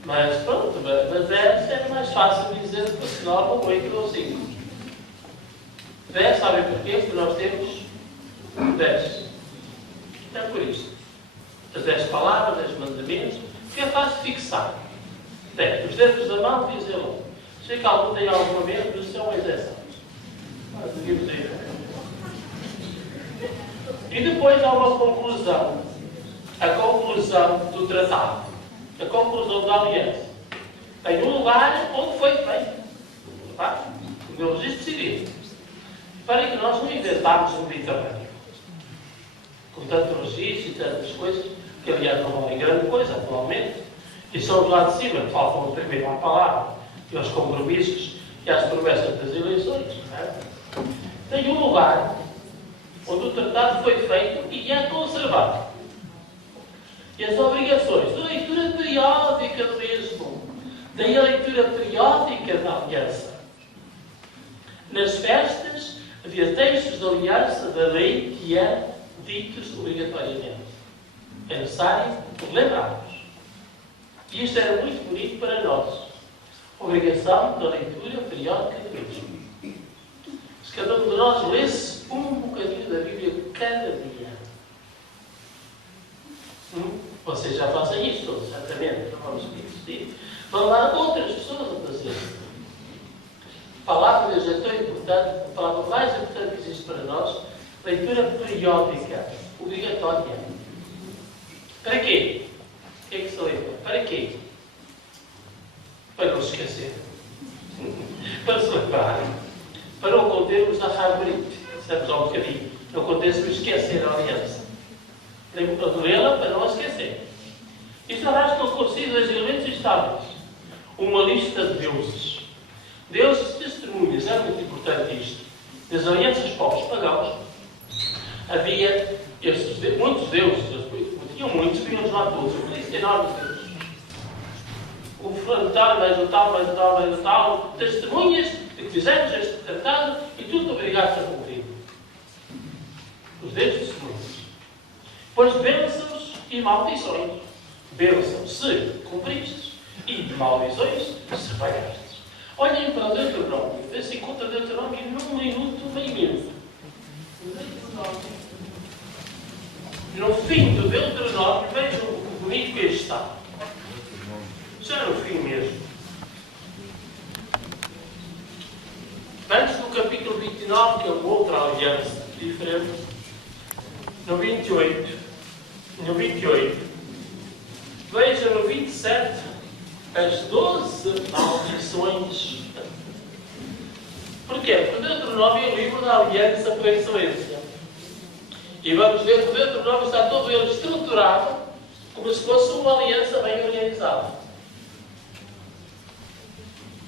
Mas pronto, mas 10 é mais fácil dizer que se não, 8 ou 5. 10, sabem porquê? Porque nós temos 10. É por isso. As 10 palavras, 10 mandamentos, que é fácil fixar. 10. Os dedos da mão dizem logo. Sei que algum tem alguma menos, mas isso é uma exceção. Mas devíamos ir. E depois há uma conclusão. A conclusão do tratado. A conclusão da aliança. Tem um lugar onde foi feito. Tá? No registro civil. Para que nós não inventámos um Mediterrâneo. Com tanto registro e tantas coisas, que aliás não valem grande coisa atualmente. E são os lá de cima que faltam primeiro a palavra e aos compromissos e às promessas das eleições. Não é? Tem um lugar onde o tratado foi feito e é conservado. E as obrigações da leitura periódica do mesmo, da leitura periódica da aliança. Nas festas havia textos da aliança, da lei, que eram ditos obrigatoriamente. É necessário lembrarmos. E isto era muito bonito para nós. Obrigação da leitura periódica do mesmo. Se cada um de nós lesse um bocadinho da Bíblia cada dia. Vocês já fazem isso, certamente. Não vamos insistir. Vão lá outras pessoas a fazer. A palavra de Deus é tão importante, a palavra mais importante que existe para nós, leitura periódica, obrigatória. Para quê? O que é que se lembra? Para quê? Para não se esquecer. Para se lembrar. Para não acontecermos a Harvard, estamos há um bocadinho, não acontecermos esquecer a aliança. Lê-la para não a esquecer. Isto arrasta consigo dois elementos estáveis. Uma lista de deuses. Deuses testemunhas, é muito importante isto. Nas alianças povos pagãos, havia muitos deuses, tinham muitos, vinham lá todos, uma lista enorme de deuses. O fulano tal, mais o tal, mais o tal, mais o tal, testemunhas de que fizemos este tratado e tudo obrigados a cumprir. Os deuses testemunhas. Depois bênçãos e maldições. Bênçãos se cumpriste e maldições se falhaste. Olhem para o Deuteronômio. Vê-se encontra Deuteronômio num minuto, meio minuto. No fim do Deuteronômio, vejam o bonito que este está. Já no fim mesmo. Antes do capítulo 29, que é uma outra aliança diferente, no 28, veja no 27, as 12 maldições. Porquê? Porque o Deuteronômio é o livro da aliança por excelência. E vamos ver que o Deuteronômio está todo ele estruturado como se fosse uma aliança bem organizada.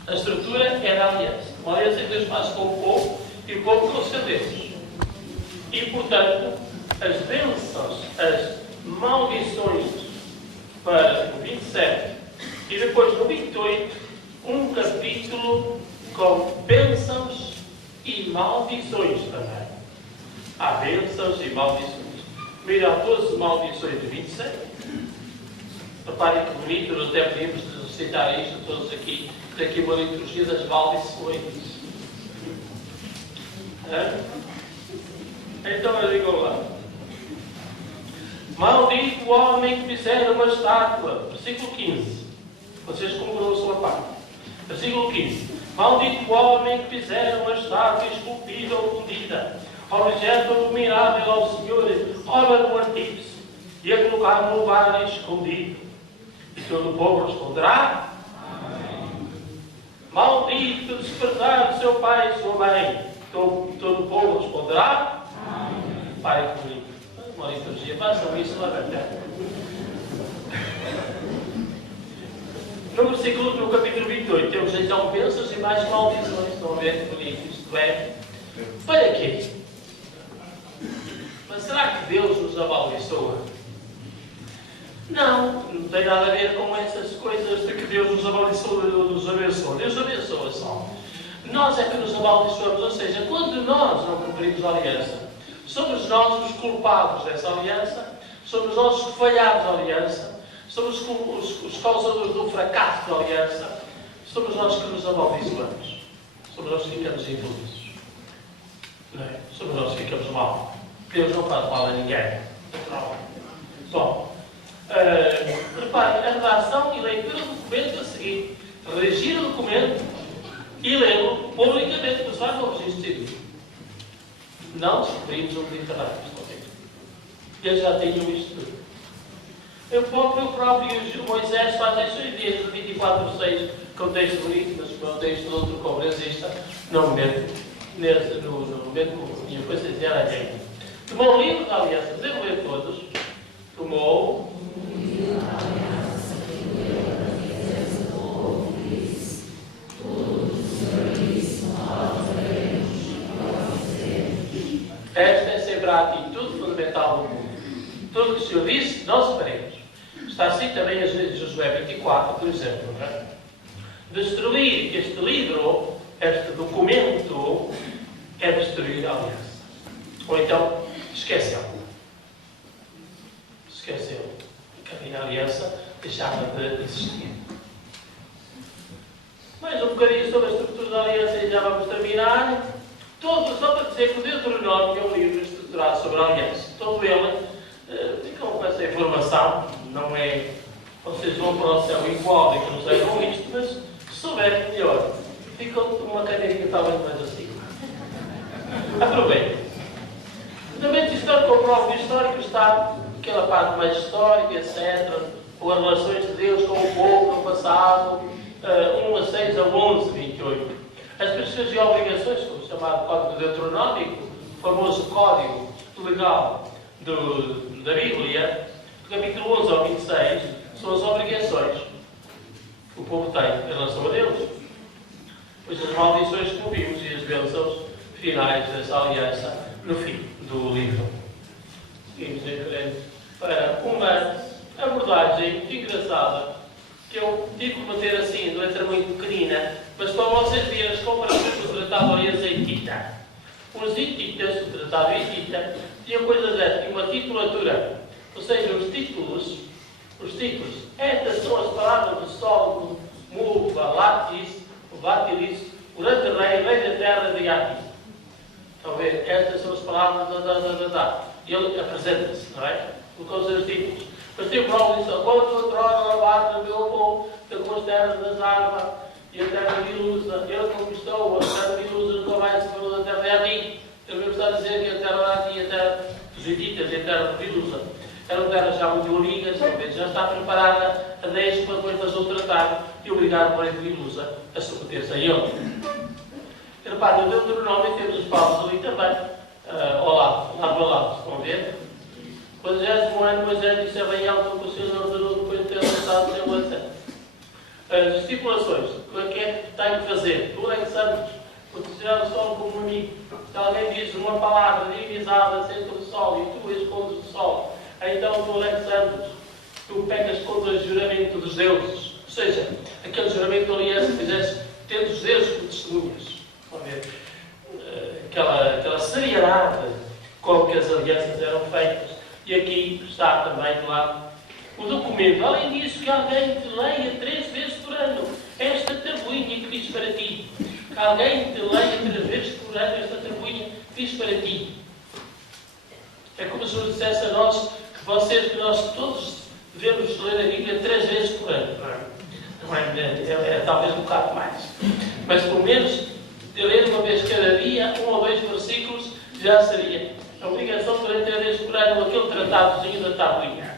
A estrutura é da aliança. Uma aliança que Deus faz com o povo e o povo com os seus deuses. E, portanto, as bênçãos, as maldições para o 27 e depois no 28, um capítulo com bênçãos e maldições também. Há bênçãos e maldições. Mira, há 12 maldições de 27. Reparem que bonito, nós até podíamos citar isto todos aqui. Tem aqui uma liturgia das maldições. Então eu digo lá. Maldito o homem que fizer uma estátua. Versículo 15. Vocês cumpram a sua parte. Versículo 15. Maldito o homem que fizer uma estátua esculpida ou fundida, objeto abominável ao Senhor, obra do artífice, e a colocar num lugar escondido. E todo o povo responderá: Amém. Maldito desprezar o seu pai e sua mãe. Todo o povo responderá: Amém. Pai comigo. Uma liturgia, façam isso lá na terra. No capítulo 28, temos então bênçãos e mais maldições. Estão a ver que bonito isto é? Para quê? Mas será que Deus nos amaldiçoa? Não tem nada a ver com essas coisas de que Deus nos amaldiçoa ou nos abençoa. Deus abençoa só. Nós é que nos amaldiçoamos, ou seja, quando nós não cumprimos a aliança, somos nós os culpados dessa aliança, somos nós os que falhamos a aliança, somos os causadores do fracasso da aliança, somos nós que nos amaldiçoamos, somos nós que ficamos infelizes, não é? Somos nós que ficamos mal. Deus não faz mal a ninguém. Bom, reparem, a redação e leitura do documento a seguir, redigir o documento e lê-lo publicamente, mas faz no registro civil. Não descobrimos o Mediterrâneo. Eles já tinham isto tudo. Eu próprio e o Moisés fazem isso em dias de 24/6, com texto bonito, mas com o texto de outro congressista, não me meto no mesmo, e depois dizer a ninguém. Tomou o livro da aliança, devem ler todos. Tomou. Todos os aquilo que o Senhor disse, não separemos. Está assim também em Josué 24, por exemplo. Não é? Destruir este livro, este documento, é destruir a aliança. Ou então, esquecê-lo. Esquecê-lo. Que a aliança deixava de existir. Mais um bocadinho sobre a estrutura da aliança e já vamos terminar. Todo, só para dizer que o Deuteronômio é um livro estruturado sobre a aliança. Todo ele, ficam com essa informação, não é, vocês vão para o céu igual e que não saibam isto, mas se souberem melhor, ficam com uma cadeirinha talvez mais assim. Aproveitem. O fundamento histórico, o próprio histórico está aquela parte mais histórica, etc., com as relações de Deus com o povo no passado, 1 a 6 a 11, 28. As prescrições e obrigações, o chamado Código Deuteronômico, o famoso Código Legal da Bíblia, do capítulo 11 ao 26, são as obrigações que o povo tem em relação a Deus. Pois as maldições que ouvimos e as bênçãos finais dessa aliança no fim do livro. Seguimos em frente para uma abordagem muito engraçada que eu tive que meter assim, de letra muito pequenina, mas para vocês verem as comparações do Tratado Orienseitita. Os hititas, o Tratado Hitita, tinham coisas dessas, tinha uma titulatura, ou seja, os títulos, estas são as palavras de Sol, Muva, Latis, Vatilis, o grande rei da terra de Yatis. Estão a ver? Estas são as palavras e ele apresenta-se, não é? Por causa dos títulos. Mas tem o próprio disso, quando outrora lavado meu povo, com as terras das armas e a terra de Ilusa, ele conquistou a terra de Ilusa, nunca mais se falou da terra de Adi. Ele mesmo está a dizer que a terra de Adi e a terra dos Hititas e a terra de Ilusa eram terras já muito unidas, já está preparada a 10 para depois fazer o tratado e obrigar o rei de Ilusa a submeter-se a ele. E repare, no Deuteronômio temos os paus ali também, ao lado ao lado, estão a ver? O 40º ano, Moisés disse a bem alto que o Senhor ordenou depois de ter lançado o seu lançamento. As estipulações, o que é que tem que fazer? Tu Santos, considerar o sol como um amigo. Se alguém diz uma palavra divinizada acerca do sol e tu escondes do sol, então tu Santos, tu pecas contra o juramento dos deuses. Ou seja, aquele juramento de aliança que fizeste tendo os deuses por testemunhas. Estão a ver? Aquela seriedade com que as alianças eram feitas. E aqui está também lá o documento. Além disso, que alguém te leia 3 vezes por ano esta tabuinha que diz para ti. Que alguém te leia 3 vezes por ano esta tabuinha que diz para ti. É como se eu dissesse a nós que nós todos devemos ler a Bíblia 3 vezes por ano. Não é talvez um bocado mais. Mas pelo menos ler uma vez cada dia, 1 ou 2 versículos, já seria a obrigação de ler 3 vezes por ano aquele tratadozinho da tabuinha.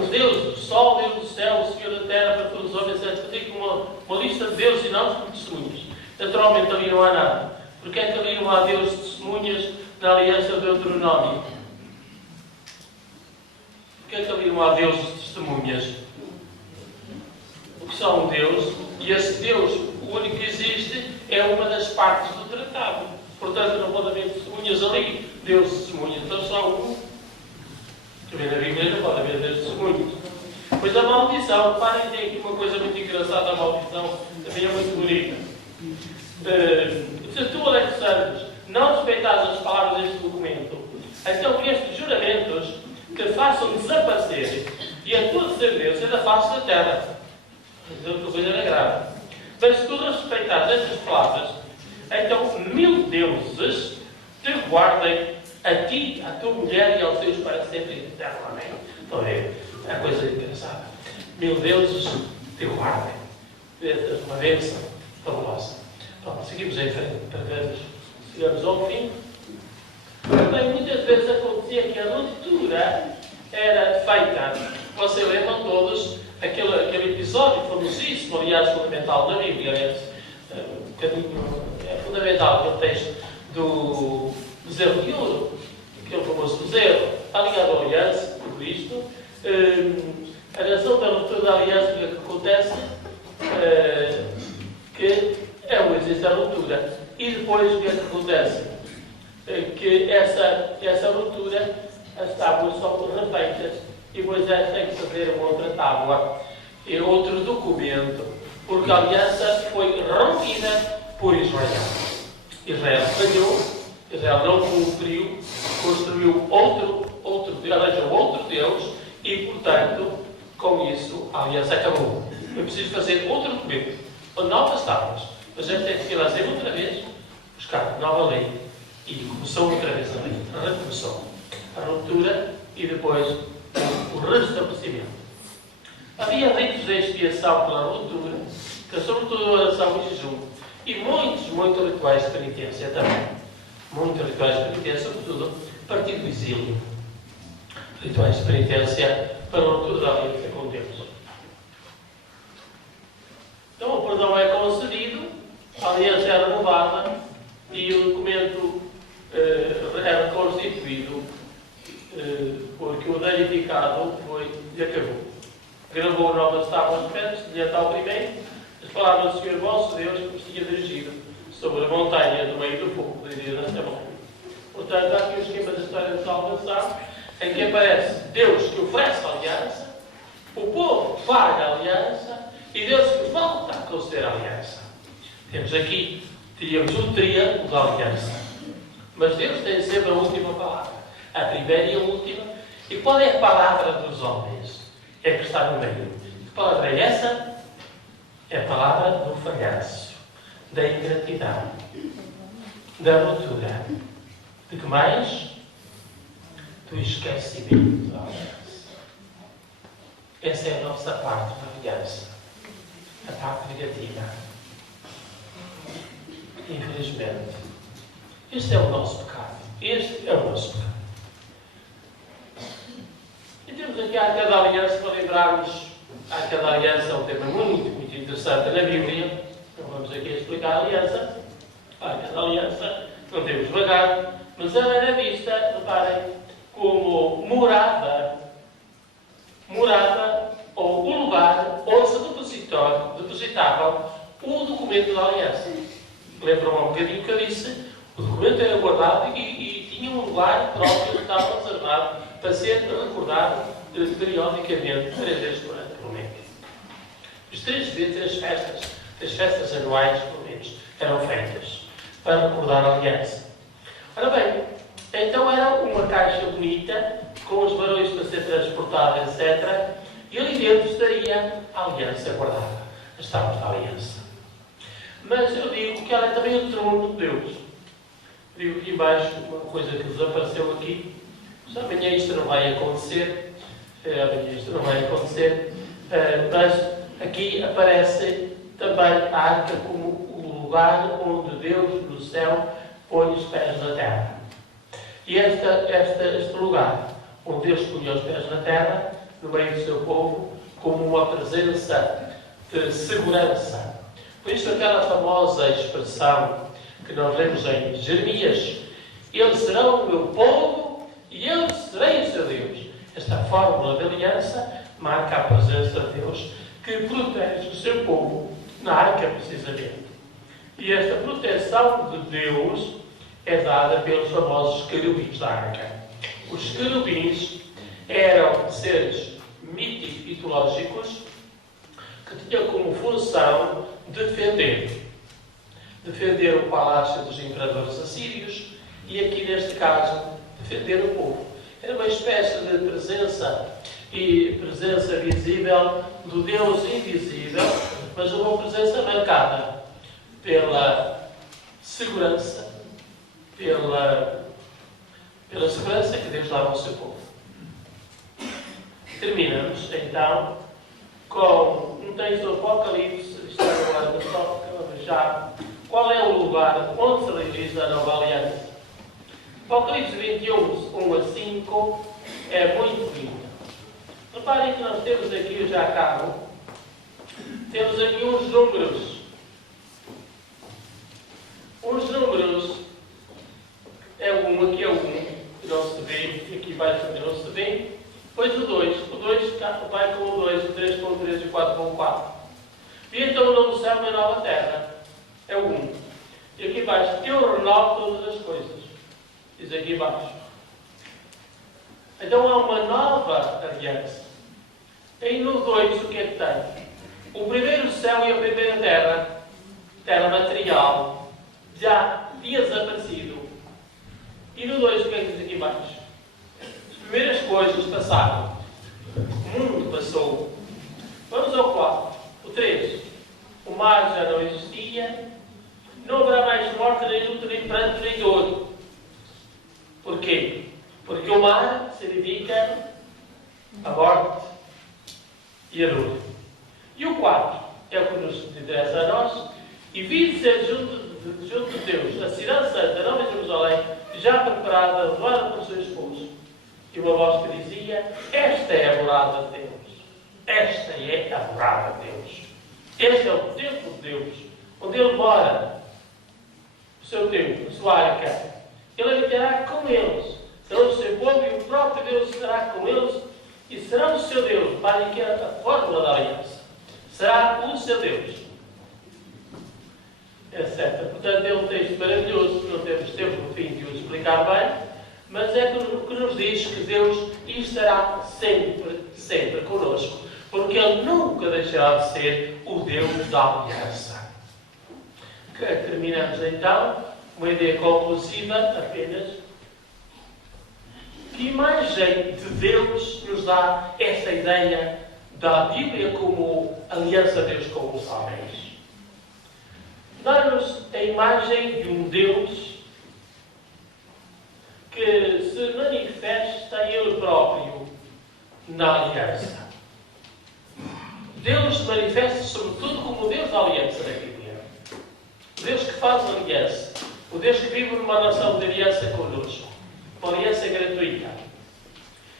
Os deuses, o sol, Deus do céu, o Senhor da terra, para todos os homens, etc. Tem uma lista de deuses e nomes como testemunhas. Naturalmente ali não há nada. Porque é que ali não há Deus de testemunhas na aliança do Deuteronômio? Porque é que ali não há Deus de testemunhas? Porque só um Deus, e esse Deus, o único que existe, é uma das partes do tratado. Portanto, não pode haver testemunhas ali. Deus testemunha. Então só um. Também na Bíblia não pode haver Deus testemunhas. Pois a maldição, reparem, tem aqui uma coisa muito engraçada, a maldição também é muito bonita. Se tu, Alexandre, não respeitares as palavras deste documento, então estes juramentos te façam desaparecer e a tua descendência da face da terra. Então, a coisa era grave. Mas se tu respeitares estas palavras, então 1000 deuses te guardem a ti, à tua mulher e aos teus para sempre eternamente. Estão a ver? É uma coisa engraçada. 1000 deuses te guardem. Uma bênção fabulosa. Pronto, seguimos em frente para ver se chegamos ao fim. Também muitas vezes acontecia que a leitura era feita. Vocês lembram todos aquele episódio famosíssimo, aliás, fundamental da Bíblia. É fundamental aquele texto do bezerro de ouro, aquele famoso bezerro, está ligado à aliança de Cristo. A razão da ruptura da aliança que acontece que é o exercício da ruptura. E depois o que é que acontece? Que essa ruptura as tábuas são refeitas e Moisés tem que fazer uma outra tábua e outro documento, porque a aliança foi rompida por Israel. Israel falhou, Israel não cumpriu, construiu arranjou outro Deus e, portanto, com isso a aliança acabou. Eu preciso fazer outro documento, novas tábuas. Mas eu tenho que ir lá dizer outra vez, buscar nova lei. E começou outra vez a lei. Recomeçou a ruptura e depois o restabelecimento. Havia ritos de expiação pela ruptura, que sobretudo oração e jejum. E muitos rituais de penitência também. Muitos rituais de penitência, sobretudo a partir do exílio. Rituais de penitência para a ruptura da aliança com Deus. Então o perdão é concedido, a aliança é renovada e o documento era constituído porque o danificado e acabou. Gravou novas tábuas de pedra, semelhante ao primeiro, as palavras do Senhor vosso Deus que vos tinha dirigido sobre a montanha do meio do fogo, dirigido nesta mão. Portanto, há aqui o esquema da história de salvação, em que aparece Deus que oferece a aliança, o povo paga a aliança e Deus que volta a conceder a aliança. Teríamos um triângulo da aliança. Mas Deus tem sempre a última palavra. A primeira e a última. E qual é a palavra dos homens? É que está no meio. Que palavra é essa? É a palavra do falhanço, da ingratidão, da ruptura. De que mais? Do esquecimento da aliança. Essa é a nossa parte da aliança. A parte negativa. Infelizmente. Este é o nosso pecado. Este é o nosso pecado. E temos aqui a Arca da Aliança para lembrarmos. A Arca da Aliança é um tema muito interessante na Bíblia. Não vamos aqui explicar a Aliança. A Arca da Aliança, não temos vagar, mas ela era vista, reparem, como morada ou o lugar onde se depositavam o documento da Aliança. Lembram um bocadinho que eu disse? O documento era guardado e tinha um lugar próprio que estava reservado para ser recordado periodicamente, 3 vezes por ano, pelo menos. As 3 vezes as festas anuais, pelo menos, eram feitas para recordar a aliança. Ora bem, então era uma caixa bonita, com os barões para ser transportada, etc. E ali dentro estaria a aliança guardada, as tábuas da aliança. Mas eu digo que ela é também o trono de Deus. Digo aqui embaixo uma coisa que desapareceu aqui. Mas amanhã isto não vai acontecer. Mas aqui aparece também a arca como o lugar onde Deus no céu põe os pés na terra. E este lugar, onde Deus põe os pés na terra, no meio do seu povo, como uma presença de segurança. Por isso aquela famosa expressão que nós lemos em Jeremias: eles serão o meu povo e eu serei o seu Deus. Esta fórmula de aliança marca a presença de Deus que protege o seu povo na arca, precisamente. E esta proteção de Deus é dada pelos famosos querubins da arca. Os querubins eram seres mitológicos que tinham como função defender o palácio dos imperadores assírios e, aqui neste caso, defender o povo. Era uma espécie de presença visível do Deus invisível, mas uma presença marcada pela segurança, pela segurança que Deus dava ao seu povo. Terminamos, então, com um texto do Apocalipse, isto é agora só já. Qual é o lugar onde se realiza a nova aliança? Apocalipse 21, 1 a 5, é muito lindo. Reparem que nós temos aqui, já acabo, temos aqui uns números. Os números é um, aqui é um, que não se vê, aqui vai também não se vê. Depois o 2 vai com o 2, o 3 com o 3 e o 4 com o 4. E então o novo céu e a nova terra é o 1. E aqui embaixo, eu renovo todas as coisas. Diz aqui embaixo. Então há uma nova aliança. Aí no 2 o que é que tem? O primeiro céu e a primeira terra, terra material, já tinha desaparecido. E no 2 o que é que diz aqui embaixo? As primeiras coisas passaram. O mundo passou. Vamos ao 4. O 3. O mar já não existia. Não haverá mais morte, nem luto, nem pranto, nem dor. Porquê? Porque o mar significa a morte e a dor. E o 4 é o que nos interessa a nós. E vi dizer junto de Deus, a cidade santa, a Nova Jerusalém, já preparada, levada pelo seu esposo. E uma voz que dizia: esta é a morada de Deus. Esta é a morada de Deus. Este é o templo de Deus, onde Ele mora. O seu templo, a sua arca. Ele habitará com eles. Serão o seu povo e o próprio Deus estará com eles e será o seu Deus. Vale que é a fórmula da aliança. Será o seu Deus. É certo. Portanto, é um texto maravilhoso. Não temos tempo no fim de o explicar bem. Mas é o que nos diz que Deus estará sempre, sempre connosco. Porque Ele nunca deixará de ser o Deus da aliança. Terminamos então uma ideia conclusiva apenas. Que imagem de Deus nos dá esta ideia da Bíblia como aliança de Deus com os homens? Dá-nos a imagem de um Deus que se manifesta Ele próprio na aliança. Deus se manifesta sobretudo como o Deus da aliança da Bíblia. O Deus que faz aliança. O Deus que vive numa relação de aliança connosco. Uma aliança gratuita.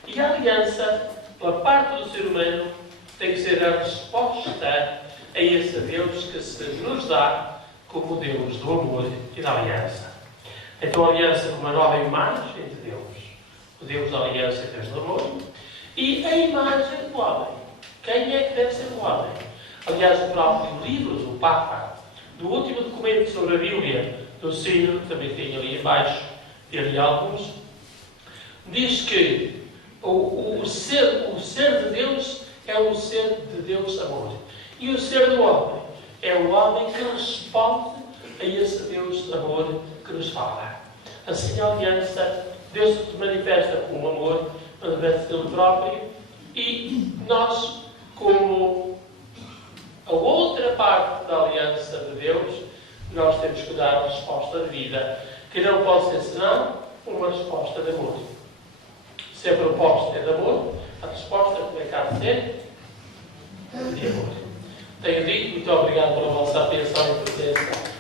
E a aliança, pela parte do ser humano, tem que ser a resposta a esse Deus que se nos dá como Deus do amor e da aliança. Então a aliança como uma nova imagem de Deus. O Deus da aliança e Deus do amor. E a imagem do homem. Quem é que deve ser o homem? Aliás, o próprio livro do Papa, do último documento sobre a Bíblia, do Sino, também tem ali embaixo, tem ali alguns, diz que o ser de Deus é o ser de Deus amor. E o ser do homem é o homem que responde a esse Deus de amor que nos fala. Assim a aliança, Deus se manifesta como amor, manifesta dele próprio, e nós, como a outra parte da aliança de Deus, nós temos que dar a resposta de vida, que não pode ser senão uma resposta de amor. Se a proposta é de amor, a resposta como é que há de ser? De amor. Tenho dito, muito obrigado pela vossa atenção e presença.